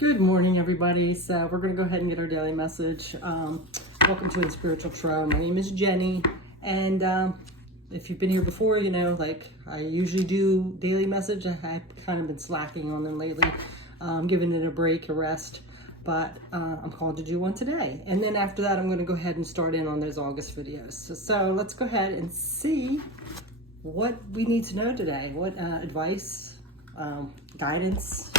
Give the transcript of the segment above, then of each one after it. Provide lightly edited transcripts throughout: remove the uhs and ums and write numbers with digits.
Good morning, everybody. So we're going to go ahead and get our daily message. Welcome to In Spiritual Tarot. My name is Jenny, and if you've been here before, you know, like I usually do daily message. I've kind of been slacking on them lately, giving it a break, a rest, but I'm called to do one today. And then after that, I'm going to go ahead and start in on those August videos. So let's go ahead and see what we need to know today. What advice, guidance,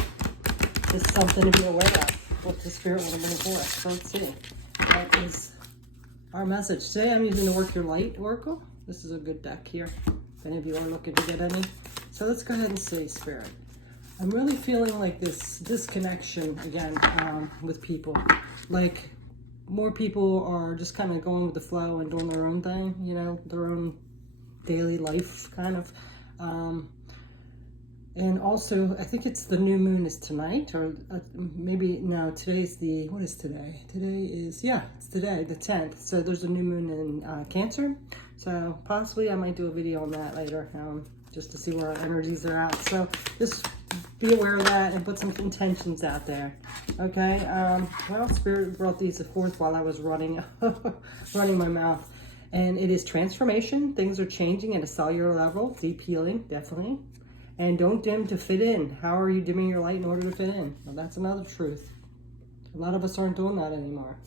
is something to be aware of, what the Spirit will bring for us. So let's see. That is our message. Today I'm using the Work Your Light Oracle. This is a good deck here, if any of you are looking to get any. So let's go ahead and see, Spirit. I'm really feeling like this disconnection again with people. Like more people are just kind of going with the flow and doing their own thing, you know, their own daily life kind of. And also, I think it's the new moon is tonight, or maybe, no, today's the, what is today? Today is, yeah, it's today, the 10th. So there's a new moon in Cancer. So possibly I might do a video on that later, just to see where our energies are at. So just be aware of that and put some intentions out there. Okay, well, Spirit brought these forth while I was running my mouth. And it is transformation. Things are changing at a cellular level. Deep healing, definitely. And don't dim to fit in. How are you dimming your light in order to fit in? Well, that's another truth. A lot of us aren't doing that anymore.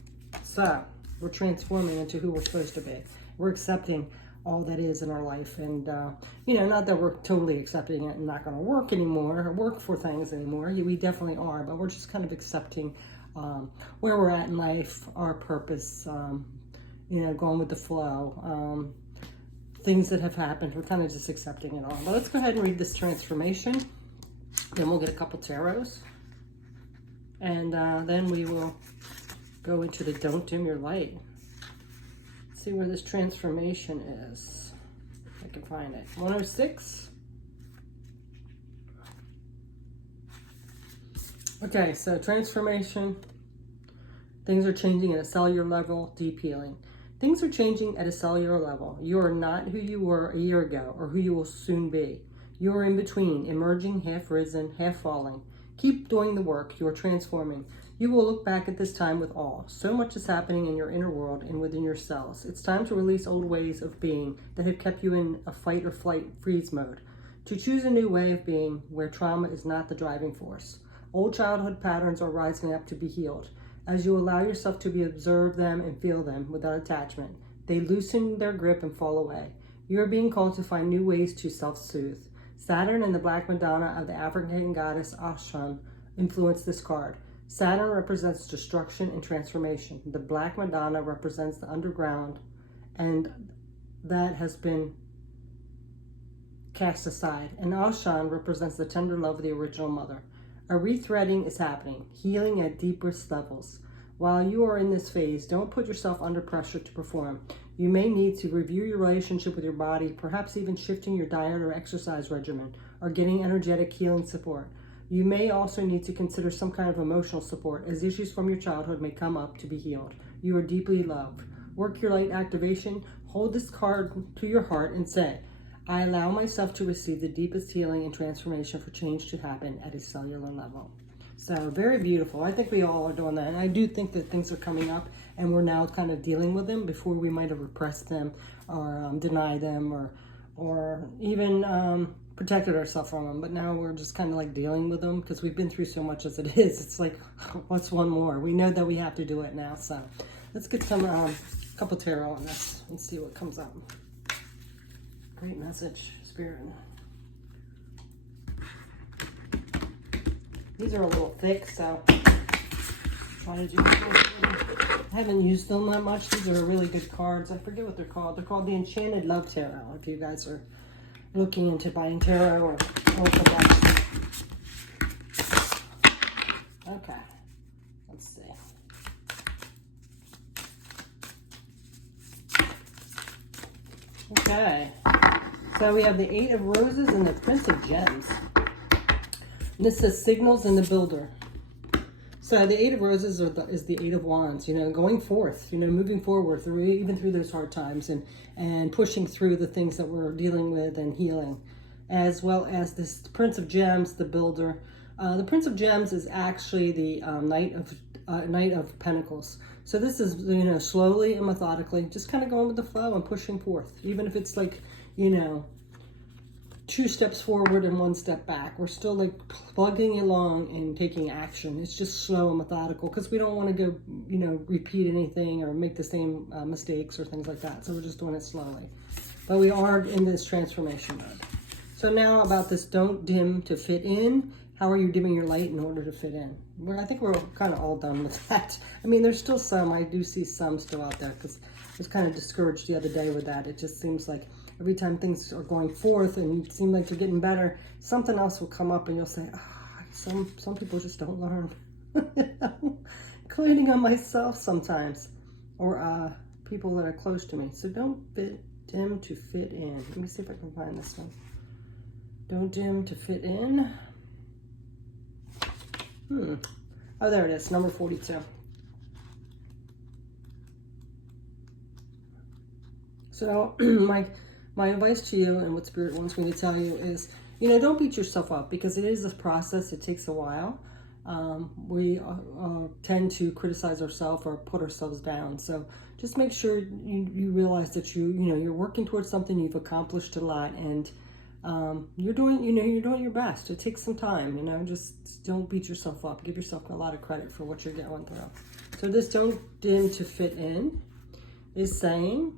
So we're transforming into who we're supposed to be. We're accepting all that is in our life. And, you know, not that we're totally accepting it and not going to work anymore or work for things anymore. We definitely are, but we're just kind of accepting where we're at in life, our purpose, you know, going with the flow. Things that have happened, we're kind of just accepting it all. But let's go ahead and read this transformation. Then we'll get a couple tarots. And then we will go into the Don't Dim Your Light. See where this transformation is. If I can find it. 106. Okay, so transformation. Things are changing at a cellular level, deep healing. Things are changing at a cellular level. You are not who you were a year ago or who you will soon be. You are in between, emerging, half risen, half falling. Keep doing the work. You are transforming. You will look back at this time with awe. So much is happening in your inner world and within your cells. It's time to release old ways of being that have kept you in a fight or flight freeze mode. To choose a new way of being where trauma is not the driving force. Old childhood patterns are rising up to be healed. As you allow yourself to observe them and feel them without attachment, they loosen their grip and fall away. You are being called to find new ways to self-soothe. Saturn and the Black Madonna of the African goddess Ashun influence this card. Saturn represents destruction and transformation. The Black Madonna represents the underground, and that has been cast aside. And Ashun represents the tender love of the original mother. A rethreading is happening, healing at deepest levels. While you are in this phase, don't put yourself under pressure to perform. You may need to review your relationship with your body, perhaps even shifting your diet or exercise regimen, or getting energetic healing support. You may also need to consider some kind of emotional support, as issues from your childhood may come up to be healed. You are deeply loved. Work your light activation. Hold this card to your heart and say, I allow myself to receive the deepest healing and transformation for change to happen at a cellular level. So very beautiful. I think we all are doing that. And I do think that things are coming up and we're now kind of dealing with them. Before we might have repressed them or denied them or even protected ourselves from them. But now we're just kind of like dealing with them because we've been through so much as it is. It's like, what's one more? We know that we have to do it now. So let's get some couple tarot on this and see what comes up. Great message, Spirit. These are a little thick, so try to do. I haven't used them that much. These are really good cards. I forget what they're called. They're called the Enchanted Love Tarot. If you guys are looking into buying tarot or oracle decks. Okay, let's see. Okay. So we have the Eight of Roses and the Prince of Gems. This says Signals in the Builder. So the Eight of Roses is the Eight of Wands, you know, going forth, you know, moving forward through even through those hard times and pushing through the things that we're dealing with and healing. As well as this Prince of Gems, the Builder, The Prince of Gems is actually the Knight of Pentacles. So this is, you know, slowly and methodically, just kind of going with the flow and pushing forth. Even if it's like, you know, 2 steps forward and 1 step back. We're still like plugging along and taking action. It's just slow and methodical because we don't want to go, you know, repeat anything or make the same mistakes or things like that. So we're just doing it slowly. But we are in this transformation mode. So now about this don't dim to fit in. How are you dimming your light in order to fit in? I think we're kind of all done with that. I mean, there's still some. I do see some still out there because I was kind of discouraged the other day with that. It just seems like every time things are going forth and seem like they're getting better, something else will come up and you'll say, some people just don't learn. Including on myself sometimes, or people that are close to me. So don't dim to fit in. Let me see if I can find this one. Don't dim to fit in. Oh, there it is, number 42. So my advice to you and what Spirit wants me to tell you is, you know, don't beat yourself up because it is a process. It takes a while. We tend to criticize ourselves or put ourselves down. So just make sure you realize that you're working towards something. You've accomplished a lot, and you're doing your best. It takes some time, you know, just don't beat yourself up. Give yourself a lot of credit for what you're going through. So this don't dim to fit in is saying,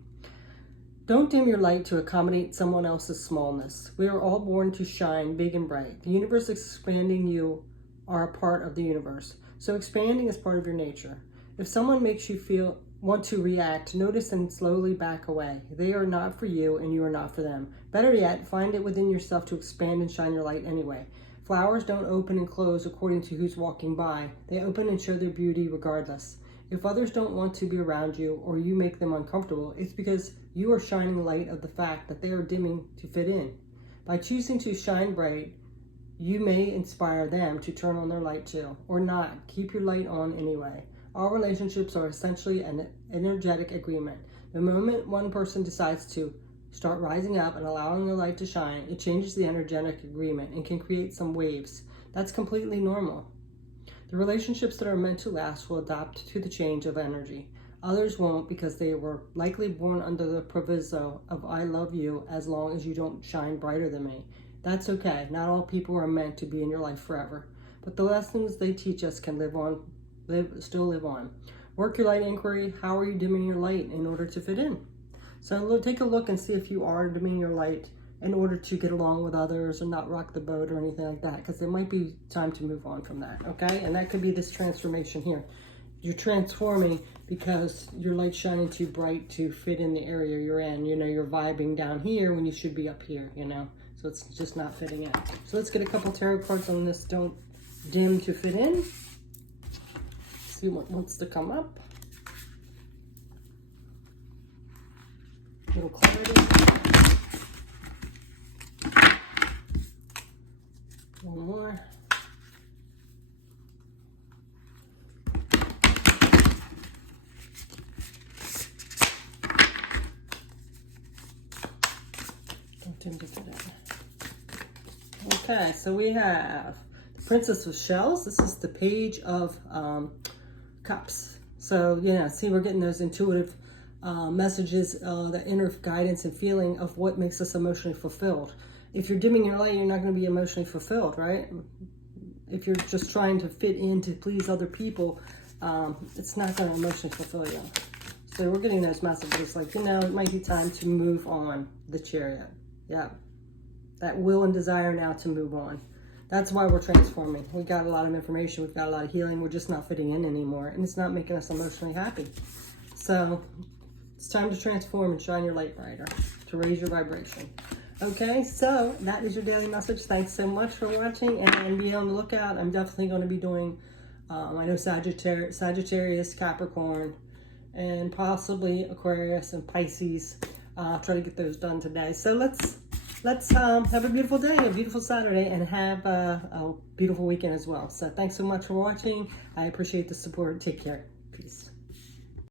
don't dim your light to accommodate someone else's smallness. We are all born to shine big and bright. The universe expanding, you are a part of the universe. So expanding is part of your nature. If someone makes you want to react, notice and slowly back away. They are not for you and you are not for them. Better yet, find it within yourself to expand and shine your light anyway. Flowers don't open and close according to who's walking by. They open and show their beauty regardless. If others don't want to be around you or you make them uncomfortable, it's because you are shining light of the fact that they are dimming to fit in. By choosing to shine bright, you may inspire them to turn on their light too, or not. Keep your light on anyway. All relationships are essentially an energetic agreement. The moment one person decides to start rising up and allowing their light to shine, it changes the energetic agreement and can create some waves. That's completely normal. The relationships that are meant to last will adapt to the change of energy. Others won't because they were likely born under the proviso of I love you as long as you don't shine brighter than me. That's okay. Not all people are meant to be in your life forever. But the lessons they teach us can still live on. Work your light inquiry. How are you dimming your light in order to fit in? So take a look and see if you are dimming your light in order to get along with others or not rock the boat or anything like that, because there might be time to move on from that, okay? And that could be this transformation here. You're transforming because your light's shining too bright to fit in the area you're in. You know, you're vibing down here when you should be up here, you know? So it's just not fitting in. So let's get a couple tarot cards on this don't dim to fit in. See what wants to come up. Little clarity. One more. Don't dim to fit in. Okay, so we have the Princess of Shells. This is the Page of Cups. So, yeah, see, we're getting those intuitive messages, the inner guidance and feeling of what makes us emotionally fulfilled. If you're dimming your light, you're not going to be emotionally fulfilled, right? If you're just trying to fit in to please other people, it's not going to emotionally fulfill you. So we're getting those messages like, you know, it might be time to move on, the Chariot. Yeah. That will and desire now to move on. That's why we're transforming. We got a lot of information. We've got a lot of healing. We're just not fitting in anymore. And it's not making us emotionally happy. So it's time to transform and shine your light brighter, to raise your vibration. Okay, so that is your daily message. Thanks so much for watching, and be on the lookout. I'm definitely going to be doing, I know Sagittarius, Capricorn, and possibly Aquarius and Pisces. I'll try to get those done today. So let's have a beautiful day, a beautiful Saturday, and have a beautiful weekend as well. So thanks so much for watching. I appreciate the support. Take care. Peace.